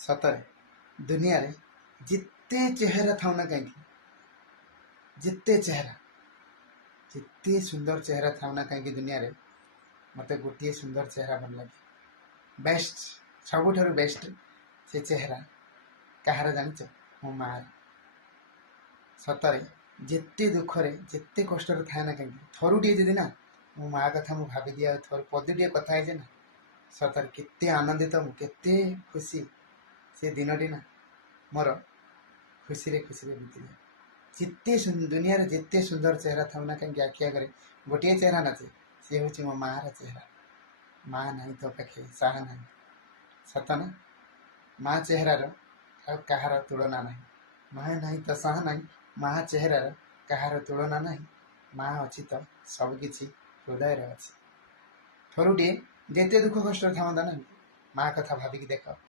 सतरे दुनिया रे जिते चेहरा था ना कहीं जिते सुंदर चेहरा था ना कहीं दुनिया रे मत गोटे सुंदर चेहरा भल लगे बेस्ट सबुठ बेस्ट से चेहरा कहार जान मो मार सतरे जिते दुखरे जिते कष्ट थाए ना कहीं थरुटे जी ना मो माँ कथा मुझे भावी दिया थर पदे कथा है ना सतर केते आनंदित केते खुशी से दिनटी ना मोर खुशी रे बीती जाए जिते दुनिया रे जिते सुंदर चेहरा था ना कहीं आखि आगे गोटे चेहरा नाचे सी हूँ मो माँ चेहरा माँ नहीं तो पाखे साहा ना सत ना माँ चेहरार कहार तुलना ना माँ नहीं तो साहा ना माँ चेहरार कहार तुलना ना माँ अच्छी तो सबकि हृदय अच्छी थरुटे जिते दुख कष्ट था ना माँ कथा भाविकी देख